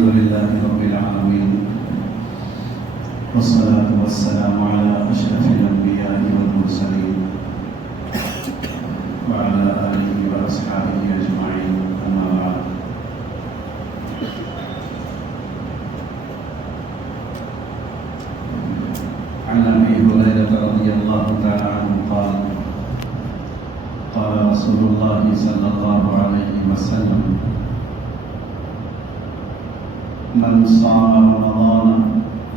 الحمد لله رب العالمين والصلاة والسلام على أشرف الأنبياء والمرسلين وعلى آله وأصحابه أجمعين أما بعد عن أبي هريرة رضي الله تعالى عنه قال قال رسول الله صلى الله عليه وسلم من صام رمضان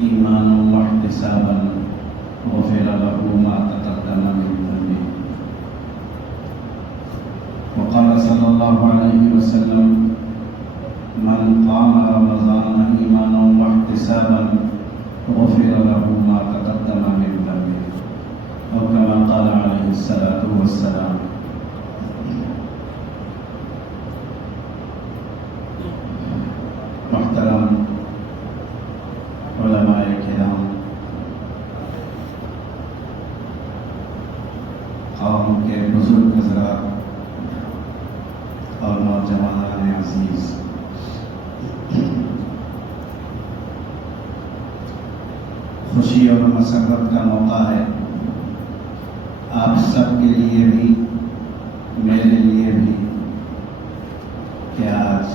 إيمانا واحتسابا غفر له ما تقدم من ذنبه وقال صلى الله عليه وسلم من قام رمضان إيمانا واحتسابا غفر له ما تقدم من ذنبه أو كما قال عليه الصلاة والسلام. محترم علماء کرام، قوم کے بزرگ حضرات اور نوجوانان عزیز، خوشی اور مسرت کا موقع ہے آپ سب کے لیے بھی میرے لیے بھی کہ آج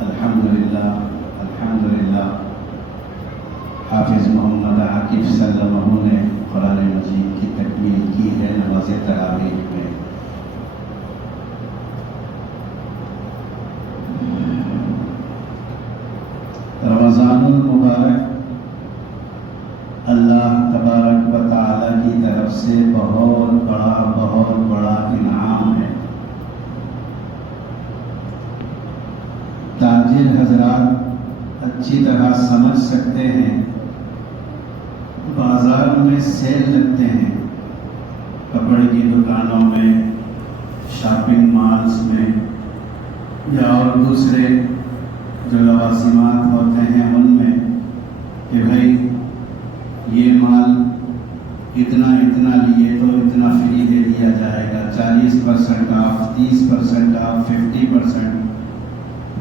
الحمدللہ حافظ محمد عاکف صلی اللہ علیہ نے قرآن مجید کی تکمیل کی ہے نماز تراویح میں. رمضان المبارک اللہ تبارک و تعالی کی طرف سے بہت بڑا انعام ہے. تاجر حضرات اچھی طرح سمجھ سکتے ہیں، بازار میں سیل لگتے ہیں، کپڑے کی دکانوں میں، شاپنگ مالز میں یا اور دوسرے جو لوازمات ہوتے ہیں ان میں، کہ بھائی یہ مال اتنا لیے تو اتنا فری دے دیا جائے گا، 40% آف، 30% آف، 50%.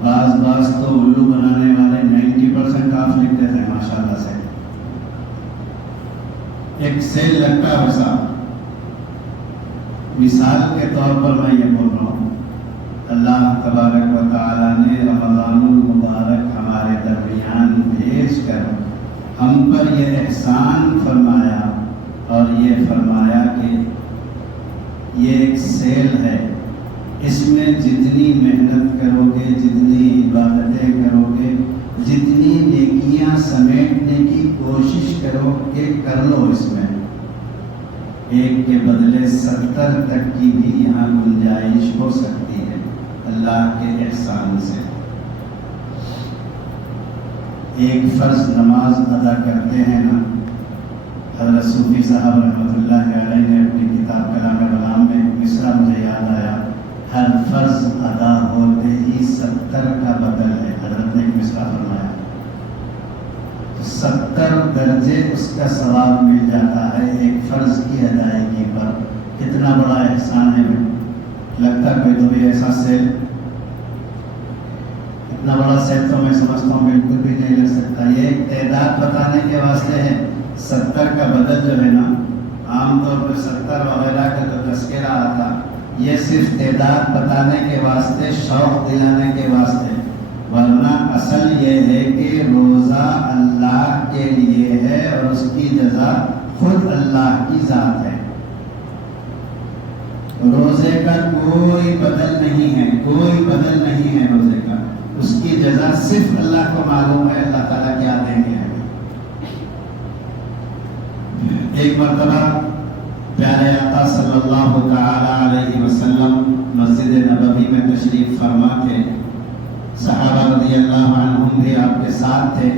بعض تو الو بنانے والے 90% آف لکھتے تھے ماشاءاللہ سے. ایک سیل لگتا ہے ویسا. مثال کے طور پر میں یہ بول رہا ہوں، اللہ تبارک و تعالی نے رمضان المبارک ہمارے درمیان بھیج کر ہم پر یہ احسان فرمایا اور یہ فرمایا کہ یہ ایک سیل ہے، اس میں جتنی محنت کرو گے، جتنی عبادتیں کرو گے، جتنی نیکیاں سمیٹنے کی کوشش کرو گے کر لو، اس میں ایک کے بدلے 70 تک کی بھی یہاں گنجائش ہو سکتی ہے اللہ کے احسان سے. ایک فرض نماز ادا کرتے ہیں نا، حضرت صوفی صاحب رحمۃ اللہ علیہ نے اپنی کتاب کلام کلام میں مصرع مجھے یاد آیا، ہر فرض ادا ہوتے ہی 70 کا بدل ہے. حضرت نے ایک مصرع فرمایا 70 درجے اس کا ثواب مل جاتا ہے ایک فرض کی ادائیگی پر. کتنا بڑا احسان ہے. لگتا کوئی تو بھی ایسا سیل، اتنا بڑا سیل تو میں سمجھتا ہوں بالکل بھی نہیں لگ سکتا. یہ ایک تعداد بتانے کے واسطے ہے. 70 کا بدل جو ہے نا، عام طور پر 70 وغیرہ کا جو تذکرہ آتا، یہ صرف تعداد بتانے کے واسطے، شوق دلانے کے واسطے، ورنہ اصل یہ ہے کہ روزہ اللہ کے لیے ہے اور اس کی جزا خود اللہ کی ذات ہے. روزے کا کوئی بدل نہیں ہے روزے کا. اس کی جزا صرف اللہ کو معلوم ہے، اللہ تعالیٰ کیا دیں گے. ایک مرتبہ پیارے آقا صلی اللہ تعالی علیہ وسلم مسجد نبوی میں تشریف فرما تھے. صحابہ رضی اللہ عنہم بھی آپ کے ساتھ تھے.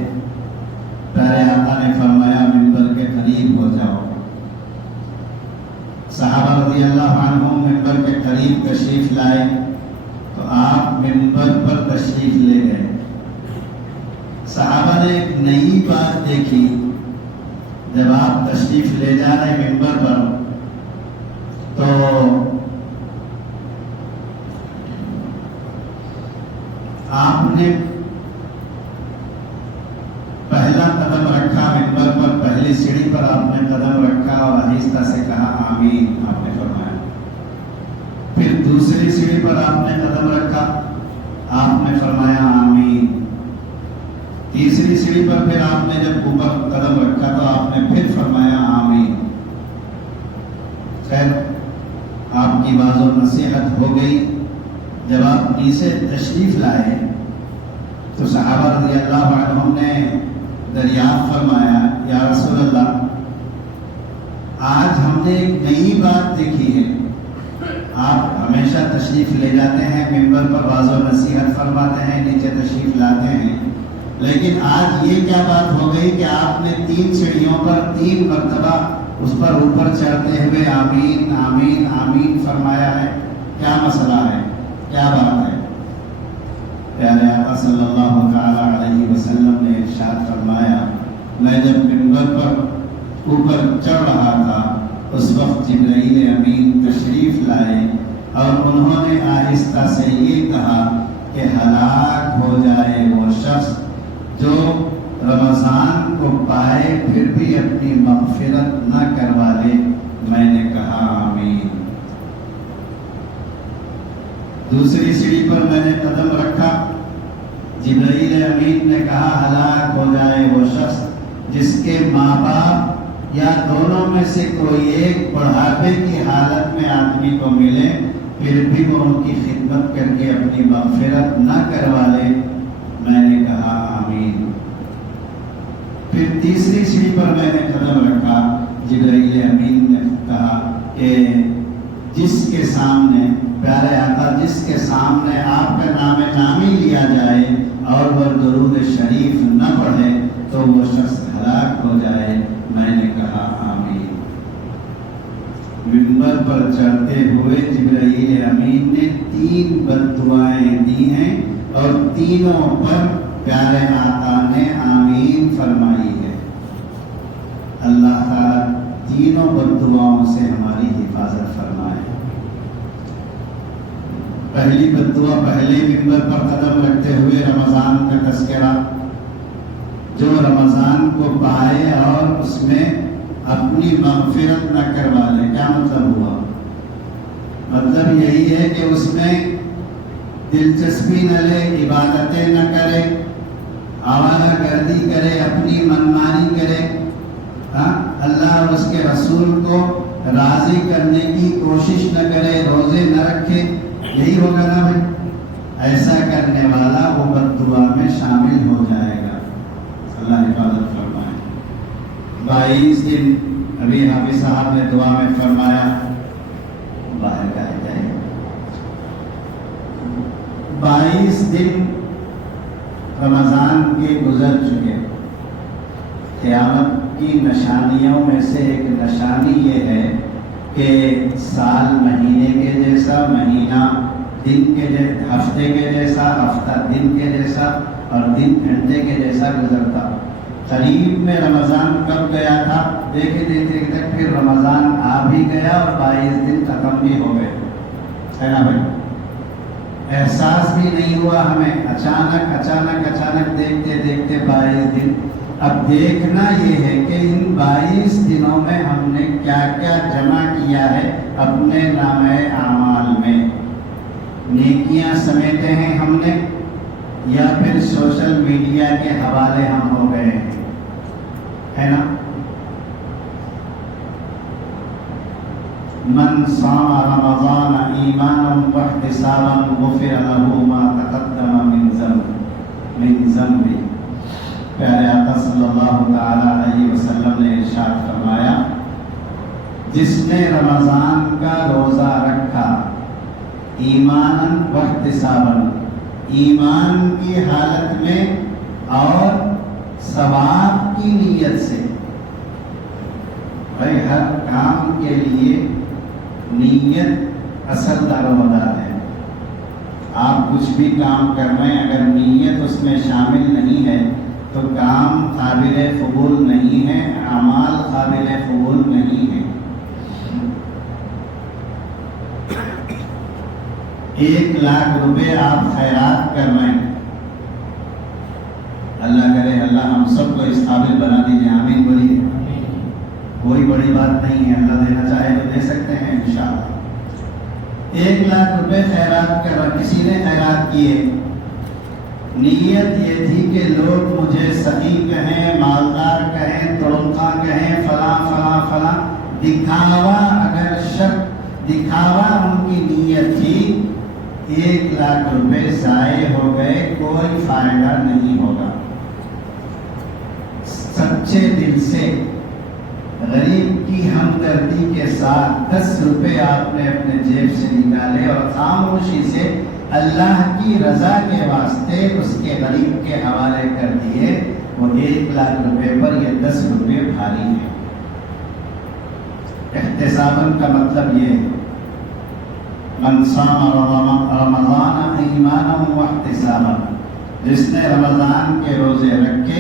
پیارے آقا نے فرمایا منبر کے قریب ہو جاؤ. صحابہ رضی اللہ عنہم منبر کے قریب تشریف لائے تو آپ منبر پر تشریف لے گئے. صحابہ نے ایک نئی بات دیکھی. جب آپ تشریف لے جا رہے منبر پر تو آپ نے دوسری سیڑھی پر آپ نے قدم رکھا، آپ نے فرمایا آمین۔ تیسری سیڑھی پر پھر آپ نے جب اوپر قدم رکھا تو آپ نے پھر فرمایا آمین۔ خیر، آپ کی واضح و نصیحت ہو گئی۔ جب آپ نیچے تشریف لائے تو صحابہ رضی اللہ عنہم نے دریافت فرمایا، یا رسول اللہ، آج ہم نے ایک نئی بات دیکھی ہے۔ آپ ہمیشہ تشریف لے جاتے ہیں، ممبر پر واضح و نصیحت فرماتے ہیں، نیچے تشریف لاتے ہیں، لیکن آج یہ کیا بات ہو گئی کہ آپ نے 3 سیڑھیوں پر 3 مرتبہ اس پر اوپر چڑھتے ہوئے آمین آمین آمین فرمایا ہے؟ کیا مسئلہ ہے؟ کیا بات ہے؟ پیارے آقا صلی اللہ تعالی علیہ وسلم نے ارشاد فرمایا، میں جب ممبر پر اوپر چڑھ رہا تھا اس وقت جبرائیل امین تشریف لائے اور انہوں نے آہستہ سے یہ کہا کہ ہلاک ہو جائے وہ شخص جو رمضان کو پائے پھر بھی اپنی مغفرت نہ کروا لے۔ میں نے کہا آمین۔ دوسری سیڑھی پر میں نے قدم رکھا، جبرائیل امین نے کہا ہلاک ہو جائے وہ شخص جس کے ماں باپ یا دونوں میں سے کوئی ایک بڑھاپے کی حالت میں آدمی کو ملے پھر بھی وہ ان کی خدمت کر کے اپنی مغفرت نہ کروا لے۔ میں نے کہا آمین۔ پھر تیسری سیڑھی پر میں نے قدم رکھا، جبرائیل امین نے کہا کہ جس کے سامنے، پیارے آقا، جس کے سامنے آپ کا نام نامی لیا جائے اور وہ درود شریف نہ پڑھے تو وہ شخص ہلاک ہو جائے۔ میں نے کہا آمین۔ ممبر پر چڑھتے ہوئے جبرائیل امین نے 3 بددعائیں دی ہیں اور تینوں پر پیارے آقا نے آمین فرمائی ہے۔ اللہ تعالیٰ تینوں بددعاؤں سے ہماری حفاظت فرمائے۔ پہلی بددعا، پہلے ممبر پر قدم رکھتے ہوئے رمضان کا تذکرہ، جو رمضان کو پائے اور اس میں اپنی مغفرت نہ کروا لے۔ کیا مطلب ہوا؟ مطلب یہی ہے کہ اس میں دلچسپی نہ لے، عبادتیں نہ کرے، آوارہ گردی کرے، اپنی منمانی کرے، اللہ اور اس کے رسول کو راضی کرنے کی کوشش نہ کرے، روزے نہ رکھے۔ یہی ہوگا نا بھائی؟ ایسا کرنے والا وہ بددعا میں شامل ہو جائے گا۔ اللہ حفاظت فرمائے۔ 22 دن ابھی حافظ صاحب نے دعا میں فرمایا، باہر کا جائے 22 دن رمضان کے گزر چکے۔ قیامت کی نشانیوں میں سے ایک نشانی یہ ہے کہ سال مہینے کے جیسا، مہینہ دن کے جیسا، ہفتے کے جیسا، ہفتہ دن کے جیسا اور دن گھنٹے کے جیسا گزرتا۔ قریب میں رمضان کب گیا تھا دیکھتے دیکھتے پھر رمضان آ بھی گیا اور 22 دن ختم بھی ہو گئے، ہے نا بھائی؟ احساس بھی نہیں ہوا ہمیں، اچانک دیکھتے دیکھتے 22 دن۔ اب دیکھنا یہ ہے کہ ان 22 دنوں میں ہم نے کیا کیا جمع کیا ہے اپنے نامہ اعمال میں۔ نیکیاں سمیٹے ہیں ہم نے یا پھر سوشل میڈیا کے حوالے ہم ہو گئے ہیں، ہے نا؟ من صام رمضان ایمانا واحتسابا غفر له ما تقدم من ذنبه۔ پیارے آقا صلی اللہ تعالی علیہ وسلم نے ارشاد فرمایا، جس نے رمضان کا روزہ رکھا ایمانا واحتسابا، ایمان کی حالت میں اور ثواب کی نیت سے۔ بھائی ہر کام کے لیے نیت اصل دار و مدار ہے۔ آپ کچھ بھی کام کر رہے ہیں، اگر نیت اس میں شامل نہیں ہے تو کام قابل قبول نہیں ہے، اعمال قابل قبول نہیں ہے۔ 1 لاکھ روپے آپ خیرات کر رہے ہیں، اللہ کرے اللہ ہم سب کو اس قابل بنا دیجیے، آمین بولیے۔ کوئی بڑی بات نہیں ہے، اللہ دینا چاہے تو دے سکتے ہیں انشاءاللہ۔ 1,00,000 روپے خیرات کر رہا، کسی نے خیرات کیے، نیت یہ تھی کہ لوگ مجھے سخی کہیں، مالدار کہیں، تڑمخا کہیں، فلاں فلاں فلاں، دکھاوا، اگر شک دکھاوا ان کی نیت تھی، 1,00,000 روپے ضائع ہو گئے، کوئی فائدہ نہیں ہوگا۔ سچے دل سے غریب کی ہمدردی کے ساتھ 10 روپے آپ نے اپنے جیب سے نکالے اور خاموشی سے اللہ کی رضا کے واسطے اس کے غریب کے حوالے کر دیے، وہ 1,00,000 روپے پر یہ 10 روپے بھاری ہیں۔ احتساباً کا مطلب یہ ہے، من صام رمضان ایمانا واحتسابا، جس نے رمضان کے روزے رکھے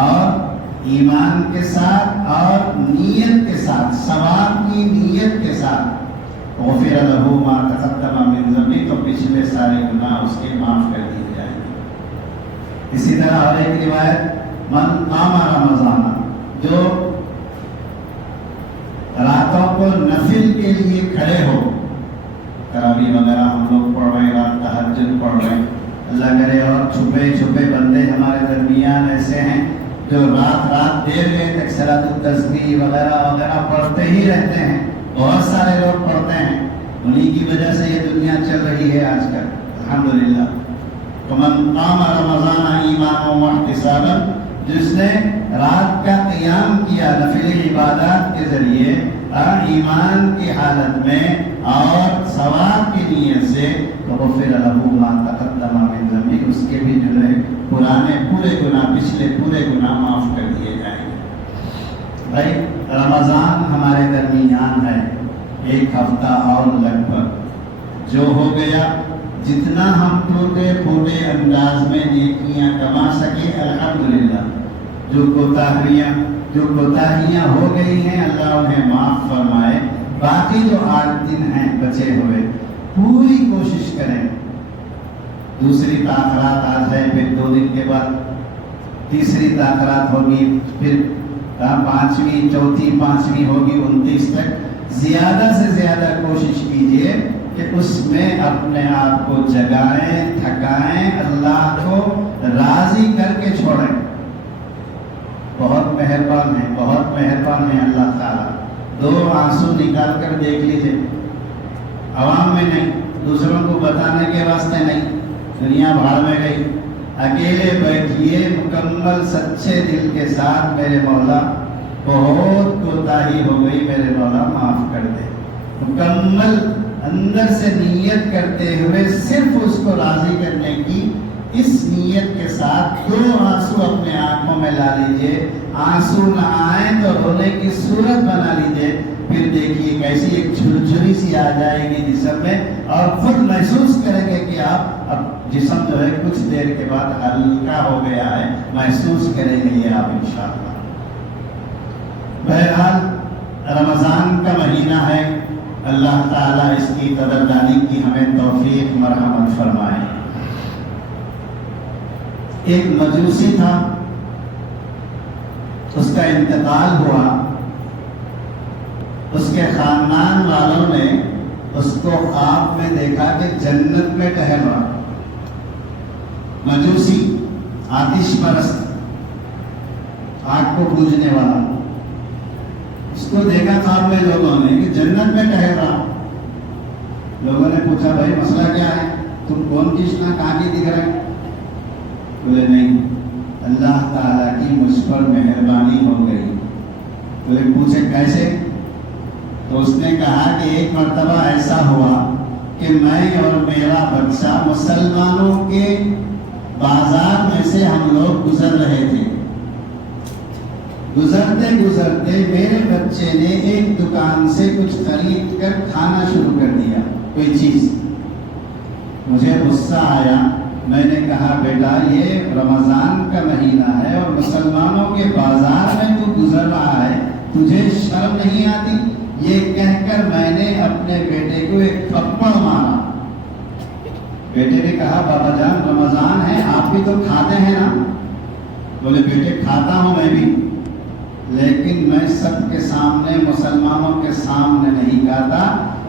اور ایمان کے ساتھ اور نیت کے ساتھ، ثواب کی نیت کے ساتھ، غفر له ما تقدم من ذنبه، تو پچھلے سارے گناہ اس کے معاف کر دیے جائیں گے۔ اسی طرح اور ایک روایت، من قام رمضان، جو راتوں کو نفل کے لیے کھڑے ہو، تراویح وغیرہ ہم لوگ پڑھ رہے ہیں، رات تہجد پڑھ رہے ہیں، اللہ کرے اور چھپے چھپے بندے ہمارے درمیان ایسے ہیں جو رات دیر گئے تک صلاۃ التسبیح وغیرہ وغیرہ پڑھتے ہی رہتے ہیں، بہت سارے لوگ پڑھتے ہیں، انہی کی وجہ سے یہ دنیا چل رہی ہے آج کل الحمدللہ۔ فمن قام رمضان ایمانا واحتسابا، جس نے رات کا قیام کیا نفل عبادات کے ذریعے ایمان کی حالت میں اور ثواب کی نیت سے، تو غفر له ما تقدم من ذنبه، اس کے بھی جو ہے پرانے پورے گناہ، پچھلے پورے گناہ معاف کر دیے جائیں گے۔ بھائی رمضان ہمارے درمیان ہے، 1 ہفتہ اور لگ بھگ جو ہو گیا، جتنا ہم ٹوٹے پھوٹے انداز میں نیکیاں کما سکے الحمدللہ، جو کوتاہیاں ہو گئی ہیں اللہ انہیں معاف فرمائے، باقی جو 8 دن ہیں بچے ہوئے، پوری کوشش کریں۔ دوسری تاخرات آج ہے، پھر 2 دن کے بعد تیسری تاخرات ہوگی، پھر 5ویں، چوتھی 5ویں ہوگی، 29 تک زیادہ سے زیادہ کوشش کیجئے کہ اس میں اپنے آپ کو جگائیں، تھکائیں، اللہ کو راضی کر کے چھوڑیں۔ بہت مہربان ہے، بہت مہربان ہے اللہ تعالیٰ۔ 2 آنسو نکال کر دیکھ لیجئے، عوام میں نہیں، دوسروں کو بتانے کے واسطے نہیں، دنیا بھاڑ میں گئی، اکیلے بیٹھیے مکمل سچے دل کے ساتھ، میرے مولا بہت کوتاہی ہو گئی، میرے مولا معاف کر دے، مکمل اندر سے نیت کرتے ہوئے صرف اس کو راضی کرنے کی، اس نیت کے ساتھ 2 آنسو اپنے آنکھوں میں لا لیجئے، آنسو نہ آئیں تو رونے کی صورت بنا لیجئے، پھر دیکھیے کیسی ایک جھرجھری سی آ جائے گی جسم میں، اور خود محسوس کریں گے کہ آپ اب جسم جو ہے کچھ دیر کے بعد ہلکا ہو گیا ہے، محسوس کریں گے یہ آپ انشاءاللہ۔ بہرحال رمضان کا مہینہ ہے، اللہ تعالیٰ اس کی قدردانی کی ہمیں توفیق مرحمت فرمائے۔ ایک مجوسی تھا، اس کا انتقال ہوا، اس کے خاندان والوں نے اس کو خواب میں دیکھا کہ جنت میں ٹہل رہا، مجوسی، آتش پرست، آگ کو بوجھنے والا، اس کو دیکھا خواب میں لوگوں نے کہ جنت میں ٹہل رہا۔ لوگوں نے پوچھا بھائی مسئلہ کیا ہے، تم کون کشنا کہاں کی دکھ رہے؟ بولے نہیں، اللہ تعالیٰ کی مجھ پر مہربانی ہو گئی۔ بولے پوچھے کیسے؟ تو اس نے کہا کہ ایک مرتبہ ایسا ہوا کہ میں اور میرا بچہ مسلمانوں کے بازار میں سے ہم لوگ گزر رہے تھے، گزرتے گزرتے میرے بچے نے ایک دکان سے کچھ خرید کر کھانا شروع کر دیا، کوئی چیز۔ مجھے غصہ آیا، میں نے کہا بیٹا یہ رمضان کا مہینہ ہے اور مسلمانوں کے بازار میں تو گزر رہا ہے، تجھے شرم نہیں آتی؟ یہ کہہ کر میں نے اپنے بیٹے کو ایک تھپڑ مارا۔ بیٹے نے کہا بابا جان رمضان ہے، آپ بھی تو کھاتے ہیں نا؟ بولے بیٹے کھاتا ہوں میں بھی، لیکن میں سب کے سامنے، مسلمانوں کے سامنے نہیں کھاتا،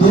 2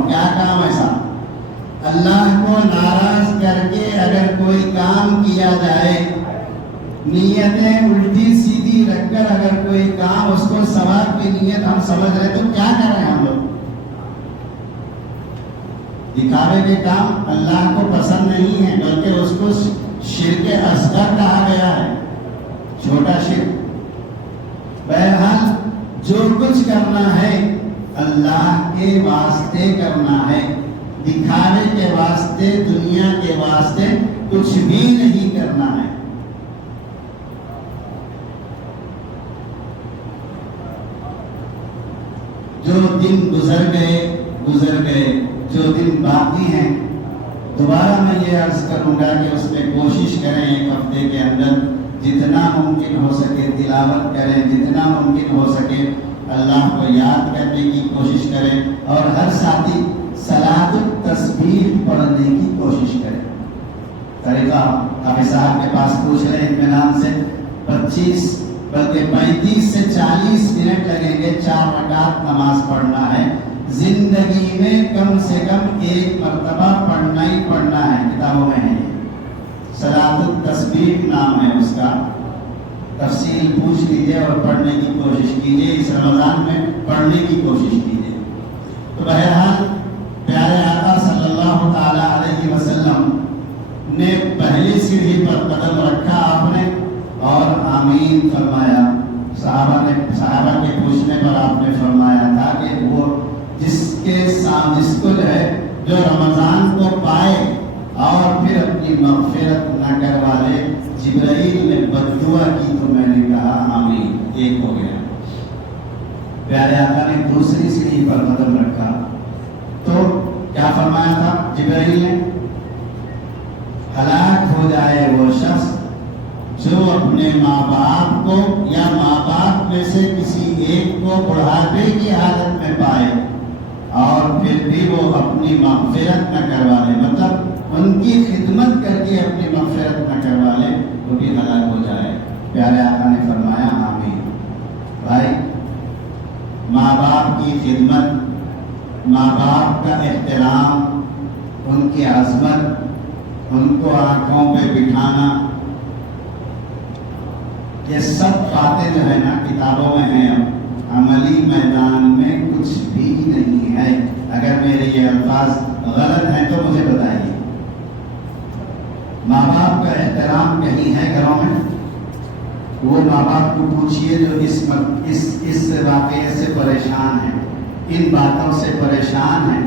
فرماؤ کیا کام ایسا؟ اللہ کو ناراض کر کے اگر کوئی کام کیا جائے، نیتیں الٹی سیدھی رکھ کر اگر کوئی کام، اس کو ثواب کی نیت ہم سمجھ رہے تو کیا کر رہے ہیں ہم لوگ؟ دکھاوے کے کام اللہ کو پسند نہیں ہے، بلکہ اس کو شرک اصغر کہا گیا ہے، چھوٹا شرک۔ بہرحال جو کچھ کرنا ہے اللہ کے واسطے کرنا ہے، دکھاوے کے واسطے، دنیا کے واسطے کچھ بھی نہیں کرنا ہے۔ جو دن گزر گئے، جو دن باقی ہیں، دوبارہ میں یہ عرض کروں گا کہ اس میں کوشش کریں ایک ہفتے کے اندر جتنا ممکن ہو سکے تلاوت کریں، جتنا ممکن ہو سکے اللہ کو یاد کرنے کی کوشش کریں، اور ہر ساتھی صلاۃ التسبیح پڑھنے کی کوشش کریں۔ طریقہ حافظ صاحب کے پاس پوچھ رہے ہیں اطمینان سے، 25 بلکہ 35 سے 40 منٹ لگیں گے، 4 رکعت نماز پڑھنا ہے، زندگی میں کم سے کم ایک مرتبہ پڑھنا ہی پڑھنا ہے، کتابوں میں ہے۔ صلاۃ التسبیح نام ہے اس کا، تفصیل پوچھ لیجیے اور پڑھنے کی کوشش کیجیے، اس رمضان میں پڑھنے کی کوشش کیجیے۔ تو بہرحال پیارے آقا صلی اللہ تعالی علیہ وسلم نے پہلی سیڑھی پر قدم رکھا آپ نے اور آمین فرمایا۔ صحابہ کے پوچھنے پر آپ نے فرمایا تھا کہ وہ جس کو جو رمضان کو پائے اور پھر اپنی مغفرت نہ کروا لے، جبرائیل نے بددعا کی تو میں نے کہا آمین، ایک ہو گیا۔ پیارے آقا نے دوسری سیڑھی پر قدم رکھا تو کیا فرمایا تھا جبرائیل نے؟ ہلاک ہو جائے وہ شخص جو اپنے ماں باپ کو یا ماں باپ میں سے کسی ایک کو بڑھاپے کی حالت میں پائے اور پھر بھی وہ اپنی مغفرت نہ کروا لے، مطلب ان کی خدمت کر کے اپنی مغفرت نہ کروا لے، وہ بھی ہلاک ہو جائے۔ پیارے آقا نے فرمایا آمین۔ بھائی، ماں باپ کی خدمت، ماں باپ کا احترام، ان کی عظمت، ان کو آنکھوں پہ بٹھانا، یہ سب باتیں جو ہے نا کتابوں میں ہیں، عملی میدان میں کچھ بھی نہیں ہے۔ اگر میرے یہ الفاظ غلط ہیں تو مجھے بتائیے۔ ماں باپ کا احترام کہیں ہے گھروں میں؟ وہ ماں باپ کو پوچھئے جو اس واقعے سے پریشان ہیں، ان باتوں سے پریشان ہیں،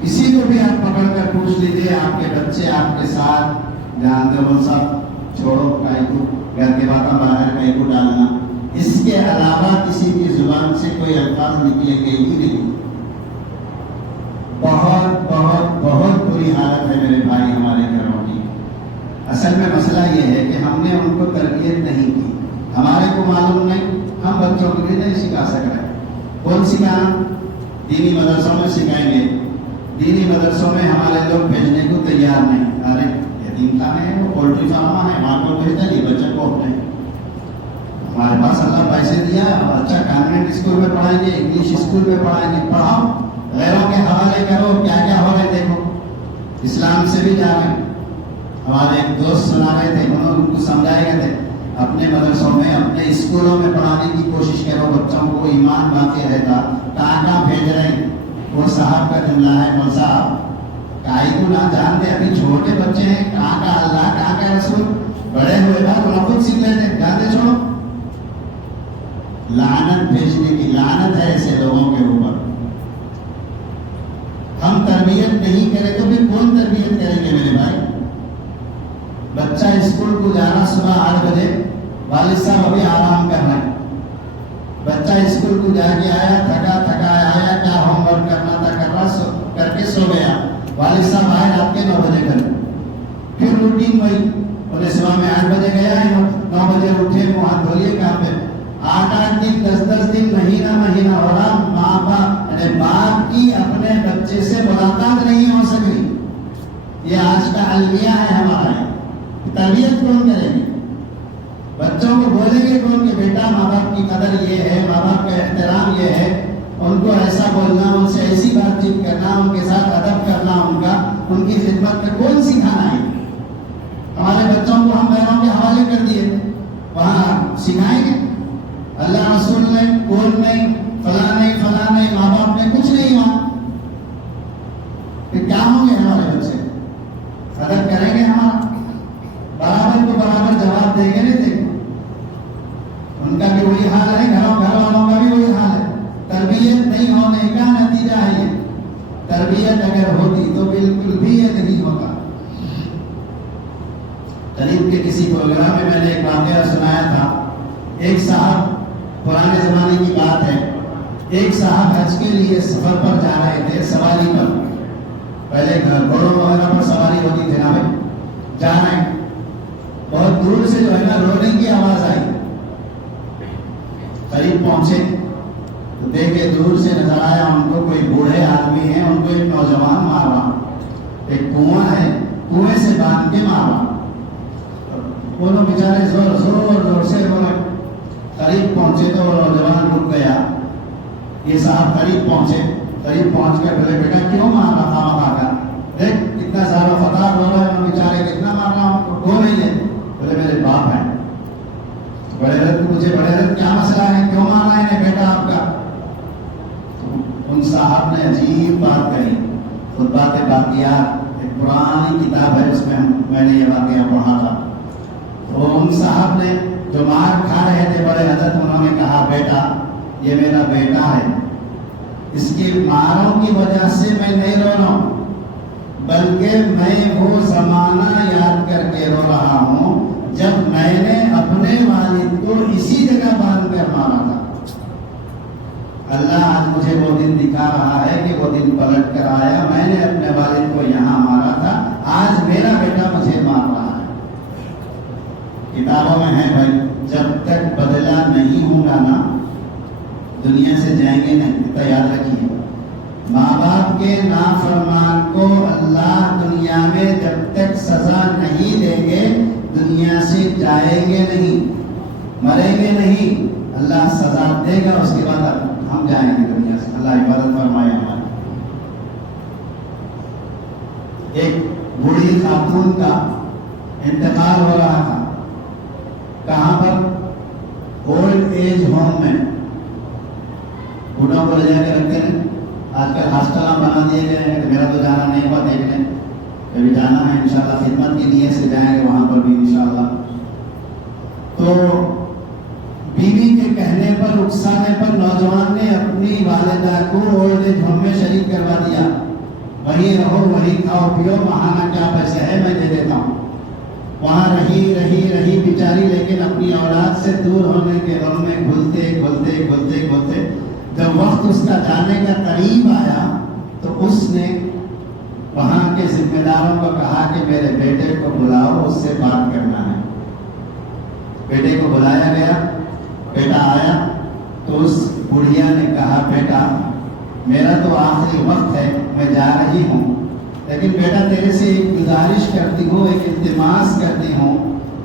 کسی کو بھی آپ پکڑ کر پوچھ لیجیے، آپ کے بچے آپ کے ساتھ جانتے ہو صاحب چھوڑو کائی کو، گھر کے باتوں باہر کائی کو ڈالنا، اس کے علاوہ کسی کی زبان سے کوئی الفاظ نکلیں گے ہی نہیں۔ بہت بہت بہت بری حالت ہے میرے بھائی ہمارے گھروں کی۔ اصل میں مسئلہ یہ ہے کہ ہم نے ان کو تربیت نہیں کی، ہمارے کو معلوم نہیں، ہم بچوں کو بھی نہیں سکھا سک رہے۔ کون سکھانا؟ دینی مدرسوں میں سکھائیں گے، دینی مدرسوں میں ہمارے لوگ بھیجنے کو تیار نہیں۔ ارے یتیم خانے ہیں، وہ پولٹری فارم ہے، وہاں کو بھیجتے نہیں بچوں کو اپنے۔ ہمارے پاس اللہ پیسے دیا، اچھا کانوینٹ اسکول میں پڑھائیں گے، انگلش اسکول میں پڑھائیں گے، پڑھاؤ، غیروں کے حوالے کرو، کیا کیا ہو رہے دیکھو، اسلام سے بھی جا رہے ہیں۔ ہمارے ایک دوست سنا رہے تھے، انہوں نے ان کو سمجھائے گئے تھے اپنے مدرسوں میں، اپنے اسکولوں میں پڑھانے کی کوشش کرو بچوں کو، ایمان باقی رہتا، کہاں بھیج رہے ہیں۔ وہ صاحب کا جملہ ہے، مول صاحب کائی کو نہ جانتے، ابھی چھوٹے بچے ہیں، کہاں کا اللہ کہاں کا رسول، بڑے ہوئے نا تو خود سیکھ لیتے، جانتے چھوڑو۔ لعنت بھیجنے کی لعنت ہے ایسے لوگوں کے اوپر۔ ہم تربیت نہیں کریں تو پھر کون تربیت کریں گے میرے بھائی؟ بچہ اسکول کو جانا صبح 8 بجے، والد صاحب ابھی آرام کر رہے ہیں، بچہ اسکول کو جا کے آیا، تھکا آیا، کیا ہوم ورک کرنا تھا کر کے سو گیا، والد صاحب آئے رات کے 9 بجے کر، پھر روٹین وہی، انہیں صبح میں 8 بجے گیا، 9 بجے اٹھے، منہ ہاتھ دھولیے، کام پہ 8 دن 10 دن مہینہ ہو رہا، ماں باپ کی اپنے بچے سے ملاقات نہیں ہو سکی۔ یہ آج کا المیہ ہے ہمارا۔ تربیت کون کرے گی؟ بچوں کو بولیں گے کون کہ بیٹا ماں باپ کی قدر یہ ہے، ماں باپ کا احترام یہ ہے، ان کو ایسا بولنا، ان سے ایسی بات چیت کرنا، ان کے ساتھ ادب کرنا، ان کی خدمت میں کون سکھانا ہے؟ ہمارے بچوں کو ہم بہنوں کے حوالے کر دیے، وہاں سکھائیں گے؟ اللہ رسول نے، کون نہیں، فلاں نہیں، ماں باپ نے کچھ نہیں وہاں، پھر کیا ہوں گے ہمارے بچے؟ ادب کریں گے ہمارا؟ برابر کو برابر جواب دیں گے نہیں دیں گے؟ ان کا بھی وہی حال ہے، گھر والوں کا بھی وہی حال ہے۔ تربیت نہیں ہونے کا نتیجہ ہے یہ۔ تربیت اگر ہوتی تو بالکل بھی یہ نہیں ہوتا۔ قریب کے کسی پروگرام میں نے ایک واقعہ سنایا تھا۔ ایک صاحب، پرانے زمانے کی بات ہے، ایک صاحب حج کے لیے سفر پر جا رہے تھے، سواری پر، پہلے گھوڑوں وغیرہ پر سواری ہوتی تھی نا بھائی، جا رہے ہیں، بہت دور سے جو ہے نا رونے کی آواز آئی، قریب پہنچے تو دیکھے دور سے نظر آیا ان کو کوئی بوڑھے آدمی ہیں، ان کو ایک نوجوان مار رہا، ایک کنواں ہے، کنویں سے باندھ کے مار رہا، دونوں بیچارے زور سے رو رہے۔ قریب پہنچے تو وہ نوجوان رک گیا، یہ صاحب قریب پہنچ کے بولے بیٹا کیوں مار رہا تھا وہاں کا؟ دیکھ کتنا زیادہ فتح ہو رہا ہے، ان بیچارے کتنا مار رہا ہوں، وہ نہیں ہے، بولے میرے باپ ہیں، بڑے رت مجھے بڑے رت کیا مسئلہ ہے، کیوں مار رہا ہے بیٹا آپ کا؟ ان صاحب نے عجیب بات کہی، خطبات باقیات، ایک پرانی کتاب ہے، اس میں نے یہ واقعہ پڑھا تھا۔ تو ان صاحب نے جو مار کھا رہے تھے بڑے حضرت، انہوں نے کہا بیٹا یہ میرا بیٹا ہے، اس کی ماروں کی وجہ سے میں نہیں رو رہا ہوں، بلکہ میں وہ زمانہ یاد کر کے رو رہا ہوں جب میں نے اپنے والد کو اسی جگہ باندھ کر مارا تھا۔ اللہ آج مجھے وہ دن دکھا رہا ہے کہ وہ دن پلٹ کر آیا، میں نے اپنے والد کو یہاں مارا تھا، آج میرا بیٹا مجھے مار رہا ہے۔ کتابوں میں ہے بھائی، جب تک بدلہ نہیں ہوگا نا دنیا سے جائیں گے نہیں، تو یاد رکھیے ماں باپ کے نافرمان کو اللہ دنیا میں جب تک سزا نہیں دیں گے دنیا سے جائیں گے نہیں، مریں گے نہیں، اللہ سزا دے گا، اس کے بعد ہم جائیں گے دنیا سے۔ اللہ عبادت فرمائے ہماری۔ ایک بوڑھی خاتون کا انتقال ہو رہا تھا، کہاں پر؟ اولڈ ایج ہوم میں، بوڑھوں کو لے جا کے رکھتے ہیں، آج کل ہاسٹل بنا دیے گئے ہیں، میرا تو جانا نہیں ہوا، دیکھ لیں کبھی جانا ہے انشاءاللہ، خدمت کی نیت سے جائیں گے وہاں پر بھی انشاءاللہ۔ تو بیوی کے کہنے پر، اکسانے پر نوجوان نے اپنی والدہ کو اولڈ ایج ہوم میں شریک کروا دیا، وہیں رہو، وہیں کھاؤ پیو، ماہانہ کیا پیسے ہے میں دے دیتا ہوں۔ وہاں رہی بیچاری، لیکن اپنی اولاد سے دور ہونے کے غم میں گھلتے جب وقت اس کا جانے کا قریب آیا تو اس نے وہاں کے ذمہ داروں کو کہا کہ میرے بیٹے کو بلاؤ، اس سے بات کرنا ہے۔ بیٹے کو بلایا گیا، بیٹا آیا تو اس بڑھیا نے کہا بیٹا میرا تو آخری وقت ہے، میں جا رہی ہوں، لیکن بیٹا تیرے سے ایک گزارش کرتی ہوں، ایک التماس کرتی ہوں،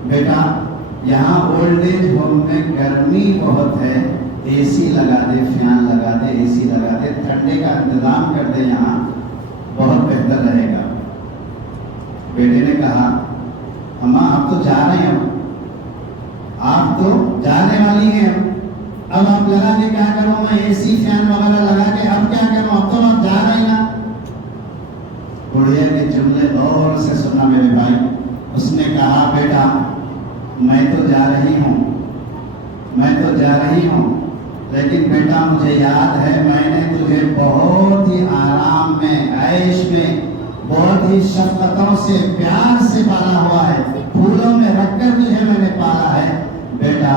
بیٹا یہاں اولڈ ایج ہوم میں گرمی بہت ہے، اے سی لگا دے، فین لگا دے، اے سی لگا دے، ٹھنڈے کا انتظام کر دے، یہاں بہت بہتر رہے گا۔ بیٹے نے کہا اماں آپ تو جا رہے ہو، آپ تو جانے والی ہیں، اب آپ لگا کے کیا کروں میں، اے سی فین وغیرہ لگا کے اب کیا کروں، اب تو آپ جا رہے نا۔ بڑھیا کے جملے غور سے سنا میرے بھائی، اس نے کہا بیٹا میں تو جا رہی ہوں، لیکن بیٹا مجھے یاد ہے میں نے تجھے بہت ہی آرام میں، عیش میں، بہت ہی شفقتوں سے، پیار سے پالا ہوا ہے، پھولوں میں رکھ کر تجھے میں نے پالا ہے، بیٹا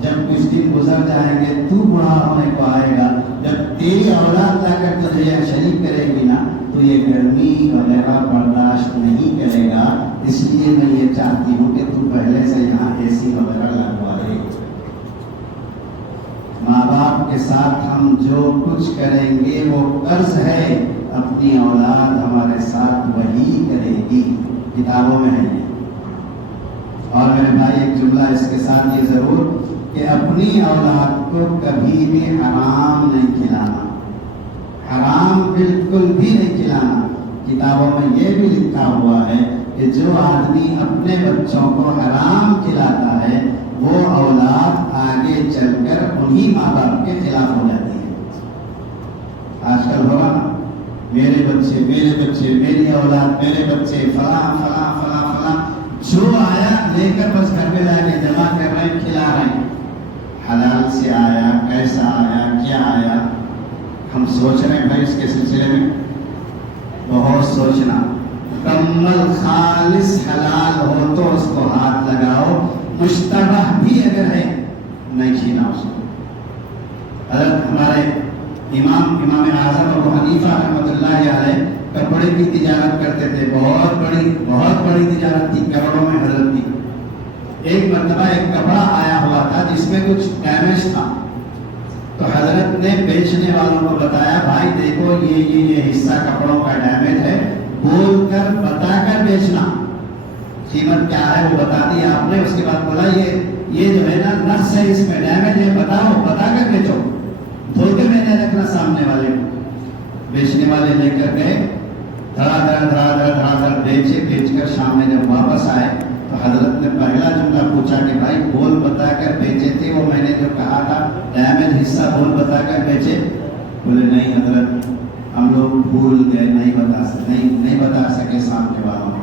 جب کچھ دن گزر جائیں گے تو بوڑھا ہونے کو آئے گا، جب تیری اولاد لا کر تجھے یہ شریک کرے گی نا تو یہ گرمی وغیرہ برداشت نہیں کرے گا، اس لیے میں یہ چاہتی ہوں کہ تو پہلے سے یہاں اے سی وغیرہ لگوا لے۔ ماں باپ کے ساتھ ہم جو کچھ کریں گے وہ قرض ہے، اپنی اولاد ہمارے ساتھ وہی کرے گی، کتابوں میں ہے یہ۔ اور میرے بھائی ایک جملہ اس کے ساتھ یہ ضرور کہ اپنی اولاد کو کبھی بھی حرام نہیں کھلانا، حرام بالکل بھی نہیں کھلانا۔ کتابوں میں یہ بھی لکھا ہوا ہے کہ جو آدمی اپنے بچوں کو حرام کھلاتا ہے وہ اولاد آگے چل کر انہی ماں باپ کے خلاف ہو جاتی ہے۔ آج کل ہوگا نا، میرے بچے، میری اولاد، میرے بچے، فلاں فلاں فلاں فلاں، جو آیا لے کر بس گھر میں لا کے جمع کر رہے ہیں، کھلا رہے ہیں۔ حلال سے آیا، کیسا آیا، کیا آیا، ہم سوچ رہے ہیں بھائی اس کے سلسلے میں بہت سوچنا۔ مکمل خالص حلال ہو تو اس کو ہاتھ لگاؤ، مشتبہ بھی اگر ہے نہیں چھینا اس کو۔ حضرت ہمارے امام اعظم ابو حنیفہ رحمۃ اللہ علیہ کپڑے کی تجارت کرتے تھے، بہت بڑی تجارت تھی، کروڑوں میں حضرت کی۔ ایک مرتبہ ایک کپڑا آیا ہوا تھا جس میں کچھ ڈیمیج تھا، تو حضرت نے بیچنے والوں کو بتایا بھائی دیکھو یہ حصہ کپڑوں کا ڈیمیج ہے، بول کر بتا کر بیچنا، قیمت کیا ہے وہ بتا دی آپ نے۔ اس کے بعد بولا یہ جو ہے نا نقص ہے، اس میں ڈیمیج ہے، بتا کر بیچو، دھوکے میں نہیں رکھنا سامنے والے کو۔ بیچنے والے لے کر گئے، دھڑا دھڑ بیچ کر شام میں جب واپس آئے تو حضرت نے پہلا جملہ پوچھا کہ بھائی بول بتا کر بیچے تھے وہ میں نے جو کہا تھا ڈیمیج حصہ بول بتا کر بیچے؟ بولے نہیں حضرت ہم لوگ بھول گئے، نہیں بتا سکے سامنے والوں کو۔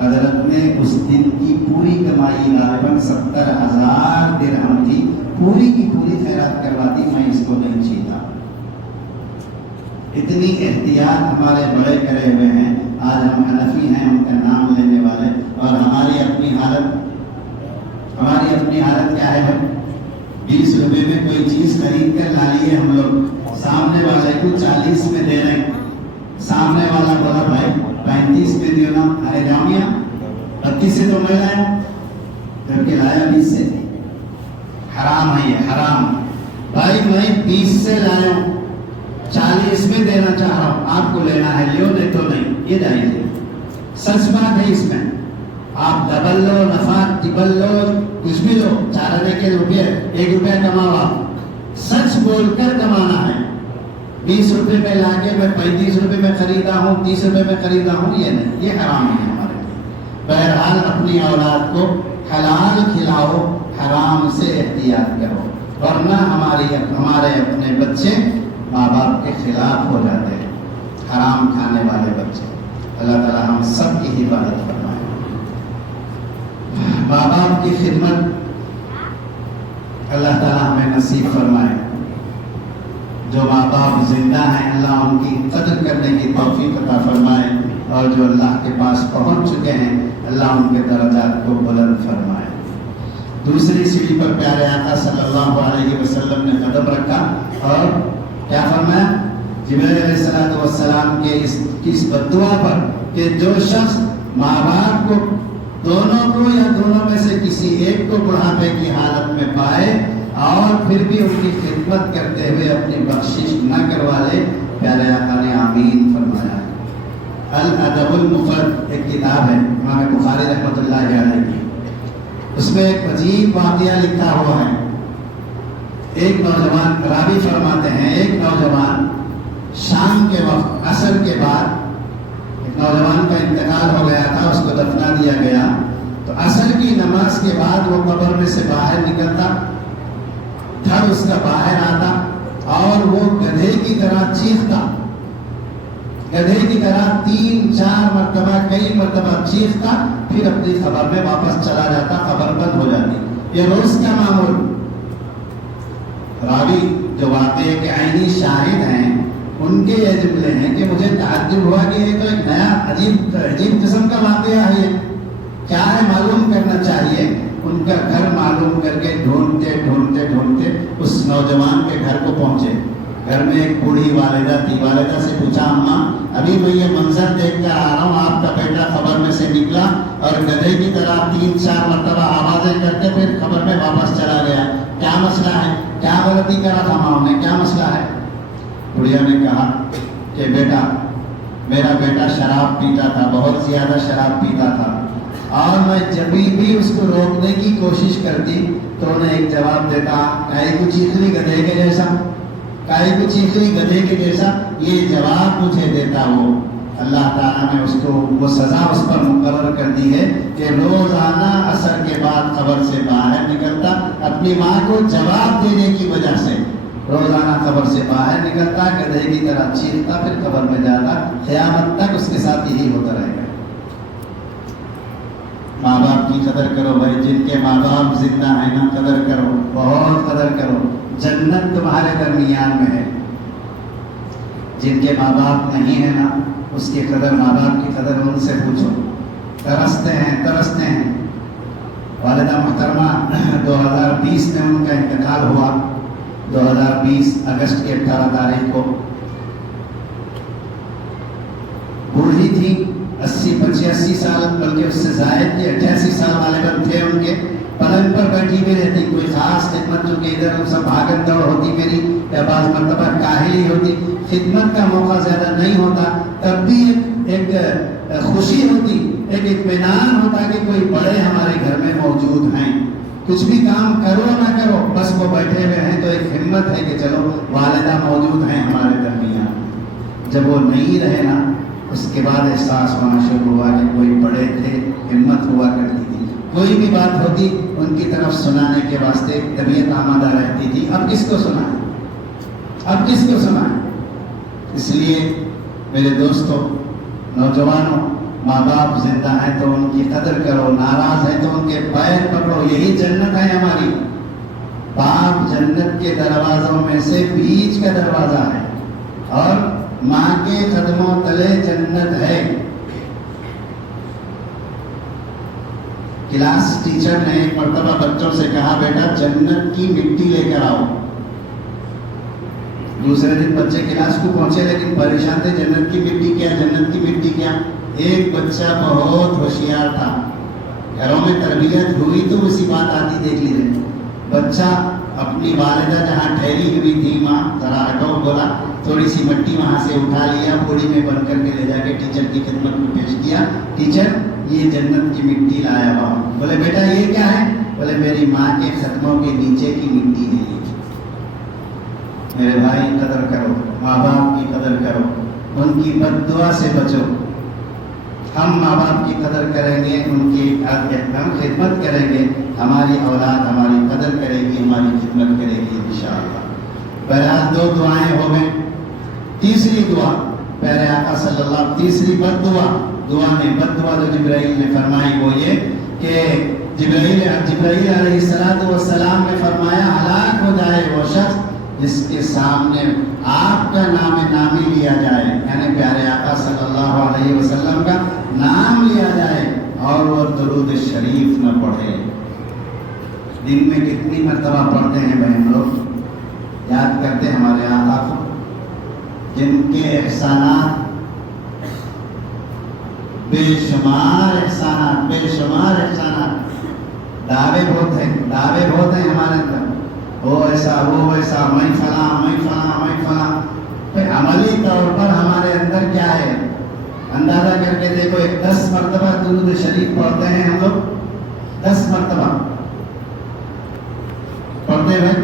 حضرت نے اس دن کی پوری کمائی غالباً 70,000 درہم تھی، پوری کی پوری خیرات کروا دی، میں اس کو نہیں چھیتا۔ اتنی احتیاط ہمارے بڑے کرے ہوئے ہیں، آج ہم حنفی ہیں ان کا نام لینے والے، اور ہماری اپنی حالت کیا ہے بھائی؟ 20 روپے میں کوئی چیز خرید کر لا لیے ہم لوگ، سامنے والے کو 40 میں دے رہے ہیں، سامنے والا بولا بھائی 35 میں دیو نا، ارے جامعہ 32 سے تو میں لایا، جبکہ لایا 20 سے۔ حرام ہے یہ، حرام۔ بھائی میں 20 سے لایا ہوں، 40 میں دینا چاہ رہا ہوں، آپ کو لینا ہے لیو، نہیں تو نہیں، یہ جائز ہے۔ سچ بات ہے، اس میں آپ ڈبل لو، نفع ٹبل لو، کچھ بھی لو، 4 آنے کے روپے 1 روپیہ کماؤ، آپ سچ بول کر کمانا ہے۔ 20 روپے میں لا کے میں 35 روپے میں خریدا ہوں، 30 روپے میں خریدا ہوں، یہ نہیں، یہ حرام ہے ہمارے لیے۔ بہرحال اپنی اولاد کو حلال کھلاؤ، حرام سے احتیاط کرو، ورنہ ہمارے اپنے بچے ماں باپ کے خلاف ہو جاتے ہیں، حرام کھانے والے بچے۔ اللہ تعالی ہم سب کی حفاظت فرمائے۔ ماں باپ کی خدمت اللہ تعالی ہمیں نصیب فرمائے۔ جو ماں باپ زندہ ہیں اللہ ان کی قدر کرنے کی توفیق عطا فرمائے، اور جو اللہ کے پاس پہنچ چکے ہیں اللہ ان کے درجات کو بلند فرمائے۔ دوسری سیڑھی پر پیارے آقا صلی اللہ علیہ وسلم نے قدم رکھا اور کیا فرمایا؟ جبرائیل علیہ السلام کے اس بددعا پر کہ جو شخص ماں باپ کو دونوں کو یا دونوں میں سے کسی ایک کو بڑھاپے کی حالت میں پائے اور پھر بھی ان کی خدمت کرتے ہوئے اپنی بخشش نہ کروا لے، پیارے آقا نے آمین فرمایا۔ الادب المفرد ایک کتاب ہے امام بخاری رحمۃ اللہ علیہ کی، اس میں ایک عجیب واقعہ لکھا ہوا ہے۔ ایک نوجوان، راوی فرماتے ہیں، ایک نوجوان شام کے وقت عصر کے بعد، ایک نوجوان کا انتقال ہو گیا تھا، اس کو دفنا دیا گیا، تو عصر کی نماز کے بعد وہ قبر میں سے باہر نکلتا، دھڑ اس کا باہر آتا اور وہ گدھے کی طرح چیختا، گدھے کی طرح 3-4 مرتبہ، کئی مرتبہ چیختا، پھر اپنی قبر میں واپس چلا جاتا، قبر بند ہو جاتی۔ یہ روز کا معمول۔ راوی جو واقعے کے عینی شاہد ہیں ان کے یہ جملے ہیں کہ مجھے تعجب ہوا کہ یہ تو ایک نیا عجیب قسم کا واقعہ ہے، کیا ہے معلوم کرنا چاہیے۔ ان کا گھر معلوم کر کے ڈھونڈتے اس نوجوان کے گھر کو پہنچے۔ گھر میں ایک بوڑھی والدہ تھی، والدہ سے پوچھا اماں ابھی میں یہ منظر دیکھ کر آ رہا ہوں، آپ کا بیٹا قبر میں سے نکلا اور گدھے کی طرح 3-4 مرتبہ آوازیں کرتے پھر قبر میں واپس چلا گیا، کیا مسئلہ ہے؟ کیا غلطی کرا تھا ماں نے، کیا مسئلہ ہے؟ بڑھیا نے کہا کہ بیٹا، میرا بیٹا شراب پیتا تھا، بہت زیادہ شراب پیتا تھا، اور میں جب بھی اس کو روکنے کی کوشش کرتی تو انہیں ایک جواب دیتا، اے کو چیخلی گدھے کے جیسا، کائی کو چیخری گدھے کے جیسا، یہ جواب مجھے دیتا وہ، اللہ تعالیٰ نے اس کو وہ سزا اس پر مقرر کر دی ہے کہ روزانہ عصر کے بعد قبر سے باہر نکلتا، اپنی ماں کو جواب دینے کی وجہ سے روزانہ قبر سے باہر نکلتا، گدھے کی طرح چیختا، پھر قبر میں جاتا، قیامت تک اس کے ساتھ یہی ہوتا رہے گا۔ ماں باپ کی قدر کرو بھائی، جن کے ماں باپ زندہ ہیں نا قدر کرو، بہت قدر کرو، جنت تمہارے درمیان میں ہے۔ جن کے ماں باپ نہیں ہیں نا، اس کی قدر، ماں باپ کی قدر ان سے پوچھو، ترستے ہیں۔ والدہ محترمہ 2020 میں ان کا انتقال ہوا، 2020 اگست کی 18 تاریخ کو۔ بوڑھی تھی، 85 سال، بلکہ اس سے زائد تھے، 88 سال والے تھے ان کے، پلنگ پر بیٹھی ہوئی رہتی، کوئی خاص خدمت، چونکہ ادھر سب بھاگن دوڑ ہوتی میری، یا بعض مرتبہ کاہلی ہوتی، خدمت کا موقع زیادہ نہیں ہوتا، تب بھی ایک خوشی ہوتی، ایک اطمینان ہوتا کہ کوئی بڑے ہمارے گھر میں موجود ہیں، کچھ بھی کام کرو نہ کرو بس وہ بیٹھے ہوئے ہیں، تو ایک ہمت ہے کہ چلو والدہ موجود ہیں ہمارے درمیان۔ جب وہ نہیں رہے نا، اس کے بعد احساس ہونا شروع ہوا کہ کوئی بڑے تھے، ہمت ہوا کرتی تھی، کوئی بھی بات ہوتی ان کی طرف سنانے کے واسطے طبیعت آمادہ رہتی تھی۔ اب کس کو سنائیں؟ اس لیے میرے دوستوں، نوجوانوں، ماں باپ زندہ ہیں تو ان کی قدر کرو، ناراض ہیں تو ان کے پیر پکڑو، یہی جنت ہے ہماری۔ باپ جنت کے دروازوں میں سے بیچ کا دروازہ ہے، اور ماں کے قدموں تلے جنت ہے۔ کلاس ٹیچر نے ایک مرتبہ بچوں سے کہا، بیٹا جنت کی مٹی لے کر آؤ۔ دوسرے دن بچے کلاس کو پہنچے لیکن پریشان تھے، جنت کی مٹی کیا؟ ایک بچہ بہت ہوشیار تھا، گھروں میں تربیت ہوئی تو اسی بات آتی دیکھ لیجیے۔ بچہ اپنی والدہ جہاں ٹھہری ہوئی تھی، ماں ذرا ہٹو، بولا تھوڑی سی مٹی وہاں سے اٹھا لیا، پوڑی میں بند کر کے لے جا کے ٹیچر کی خدمت میں پیش کیا، ٹیچر یہ جنت کی مٹی لایا ہوا ہوں۔ بولے بیٹا یہ کیا ہے؟ بولے میری ماں کے قدموں کے نیچے کی مٹی ہے یہ۔ میرے بھائی قدر کرو، ماں باپ کی قدر کرو، ان کی بد دعا سے بچو۔ ہم ماں باپ کی قدر کریں گے، ان کی ہم خدمت کریں گے، ہماری اولاد ہماری قدر کرے گی، ہماری خدمت کرے گی انشاءاللہ۔ بہرحال 2 دعائیں ہو گئیں، تیسری دعا پیارے آقا صلی اللہ علیہ وسلم، تیسری بد دعا جو جبرائیل نے فرمائی وہ یہ کہ جبرائیل علیہ السلام نے فرمایا، ہلاک ہو جائے وہ شخص جس کے سامنے آپ کا نام نامی لیا جائے، یعنی پیارے آقا صلی اللہ علیہ وسلم کا نام لیا جائے اور وہ درود شریف نہ پڑھے۔ دن میں کتنی مرتبہ پڑھتے ہیں بھائی ہم لوگ؟ یاد کرتے ہیں ہمارے آقا کو، جن کے احسانات بے شمار احسانات، دعوے بہت ہیں ہمارے اندر، وہ ایسا وہ ویسا، میں فلاں۔ پھر عملی طور پر ہمارے اندر کیا ہے اندازہ کر کے دیکھو، 10 مرتبہ درود شریف پڑھتے ہیں ہم لوگ، 10 مرتبہ پڑھتے ہیں۔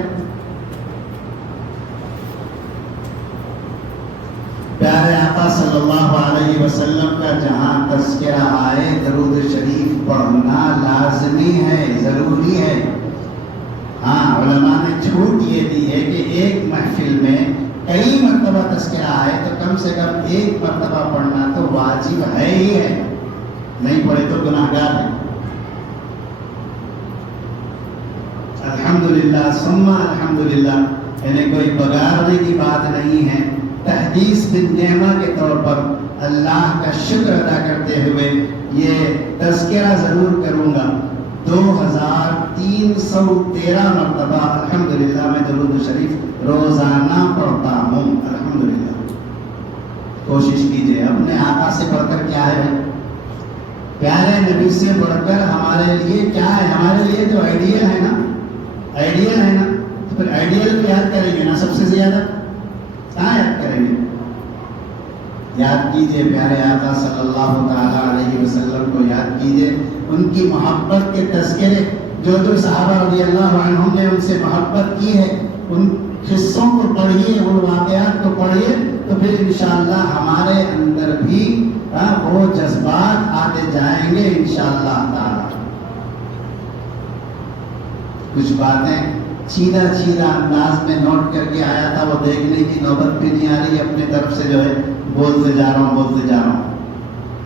پیارے آقا صلی اللہ علیہ وسلم کا جہاں تذکرہ آئے، درود شریف پڑھنا لازمی ہے، ضروری ہے۔ ہاں، علماء نے چھوٹ یہ دی ہے کہ ایک محفل میں کئی مرتبہ تذکرہ آئے تو کم سے کم 1 مرتبہ پڑھنا تو واجب ہے ہی ہے، نہیں پڑھے تو گناہگار ہے۔ الحمدللہ ثم الحمدللہ، یعنی کوئی بگاڑنے کی بات نہیں ہے، تحدیث بالنعمہ کے طور پر اللہ کا شکر ادا کرتے ہوئے یہ تذکرہ ضرور کروں گا۔ 2313 مرتبہ الحمدللہ میں درود شریف روزانہ پڑھتا ہوں، الحمدللہ۔ کوشش کیجئے، اپنے آقا سے بڑھ کر کیا ہے؟ پیارے نبی سے بڑھ کر ہمارے لیے کیا ہے؟ ہمارے لیے جو آئیڈیل ہے نا، تو پھر آئیڈیل کو یاد کریں گے نا، سب سے زیادہ کہاں یاد کریں گے؟ یاد کیجئے پیارے آقا صلی اللہ تعالیٰ علیہ وسلم کو، یاد کیجئے ان کی محبت کے تذکرے، جو صحابہ رضی اللہ عنہم نے ان سے محبت کی ہے، ان قصوں کو پڑھیے، ان واقعات کو پڑھیے، تو پھر انشاءاللہ ہمارے اندر بھی وہ جذبات آتے جائیں گے انشاءاللہ تعالی۔ کچھ باتیں سیدھا انداز میں نوٹ کر کے آیا تھا، وہ دیکھنے کی نوبت بھی نہیں آ رہی، اپنے طرف سے جو ہے بولتے جا رہا ہوں۔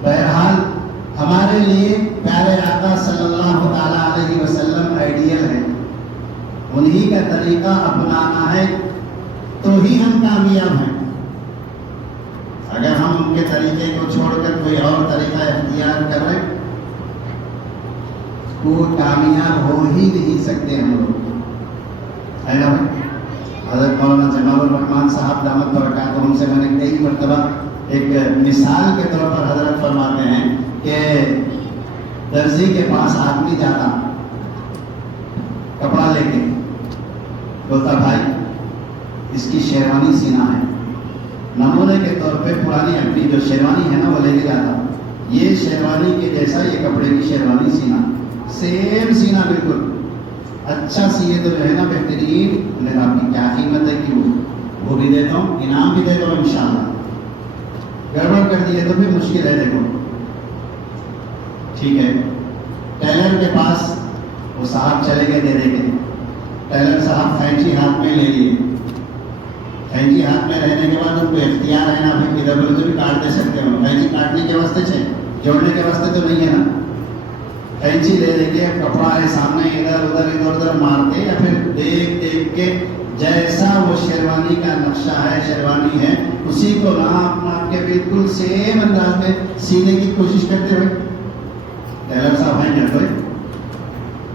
بہرحال ہمارے لیے پیارے آقا صلی اللہ تعالیٰ علیہ وسلم آئیڈیل ہے، انہی کا طریقہ اپنانا ہے تو ہی ہم کامیاب ہیں۔ اگر ہم ان کے طریقے کو چھوڑ کر کوئی اور طریقہ اختیار کر رہے وہ کامیاب ہو ہی نہیں سکتے ہم لوگ، ہے نا؟ حضرت مولانا جمال الرحمان صاحب دامت برکاتہم سے میں نے کئی مرتبہ ایک مثال کے طور پر حضرت فرماتے ہیں کہ درزی کے پاس آدمی جاتا کپڑا لے کے، بولتا بھائی اس کی شیروانی سینا ہے، نمونے کے طور پہ پرانی اپنی جو شیروانی ہے نا وہ لے کے جاتا، یہ شیروانی کے جیسا یہ کپڑے کی شیروانی سینا، سیم سینا بالکل اچھا سیے تو جو ہے نا بہترین، آپ کی کیا قیمت ہے کہ وہ بھی دیتا ہوں، انعام بھی دیتا ہوں انشاءاللہ، گڑبڑ کر دیے تو پھر مشکل ہے، دیکھو ٹھیک ہے۔ ٹیلر کے پاس وہ صاحب چلے گئے دے دے کے، ٹیلر صاحب خینچی ہاتھ میں لے لیے، خینچی ہاتھ میں رہنے کے بعد ان کو اختیار ہے نا پھر ادھر ادھر بھی کاٹ دے سکتے ہو، خینچی کاٹنے کے واسطے سے جوڑنے کے واسطے تو نہیں ہے نا، خینچی لے لے کے کپڑا ہے سامنے ادھر ادھر مارتے یا پھر دیکھ کے جیسا وہ شیروانی کا نقشہ ہے، شیروانی ہے، اسی کو ناپ کے بالکل سیم انداز میں سینے کی کوشش کرتے ہوئے ٹیلر صاحب ہیں جب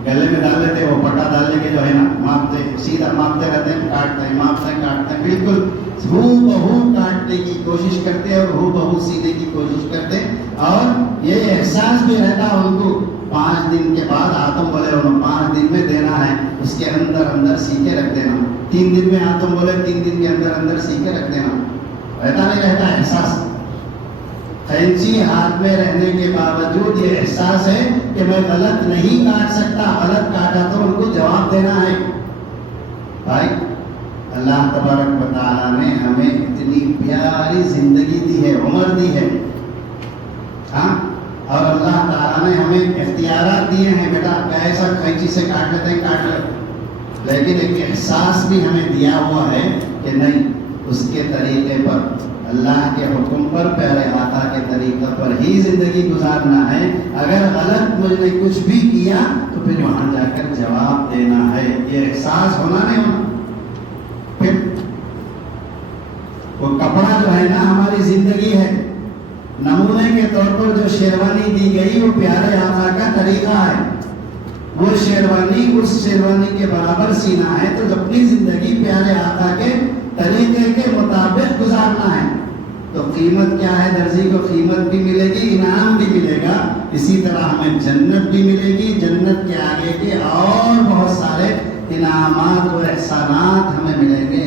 گلے میں ڈال لیتے، وہ پٹا ڈالنے کے جو ہے نا ماپتے، سیدھا ماپتے رہتے ہیں، کاٹتے ہیں، ماپتے ہیں، کاٹتے ہیں، بالکل ہو بہو کاٹنے کی کوشش کرتے اور ہو بہو سینے کی کوشش کرتے، اور یہ احساس بھی رہتا ان کو 5 دن کے بعد آتم بولے انہوں 5 دن میں دینا ہے، اس کے اندر سی کے رکھ دینا، 3 دن میں آتم بولے 3 دن کے اندر سی کے رکھ دینا، رہتا نہیں رہتا احساس۔ خینچی ہاتھ میں رہنے کے باوجود یہ احساس ہے کہ میں غلط نہیں کاٹ سکتا، غلط کاٹا تو ان کو جواب دینا ہے۔ بھائی اللہ تبارک و تعالیٰ نے ہمیں اتنی پیاری زندگی دی ہے، عمر دی ہے، ہاں، اور اللہ تعالیٰ نے ہمیں اختیارات دیے ہیں، بیٹا کیسا خینچی سے کاٹ لیتے ہیں کاٹ لے، لیکن ایک احساس بھی ہمیں دیا ہوا ہے کہ نہیں، اس کے طریقے پر، اللہ کے حکم پر، پیارے آقا کے طریقے پر ہی زندگی گزارنا ہے۔ اگر غلط مجھ نے کچھ بھی کیا تو پھر وہاں جا کر جواب دینا ہے، یہ احساس ہونا نہیں ہونا۔ پھر وہ کپڑا جو ہے نا ہماری زندگی ہے، نمونے کے طور پر جو شیروانی دی گئی وہ پیارے آقا کا طریقہ ہے، وہ شیروانی اس شیروانی کے برابر سینا ہے، تو اپنی زندگی پیارے آقا کے طریقے کے مطابق گزارنا ہے۔ تو قیمت کیا ہے؟ درزی کو قیمت بھی ملے گی، انعام بھی ملے گا، اسی طرح ہمیں جنت بھی ملے گی، جنت کے آگے کے اور بہت سارے انعامات و احسانات ہمیں ملیں گے۔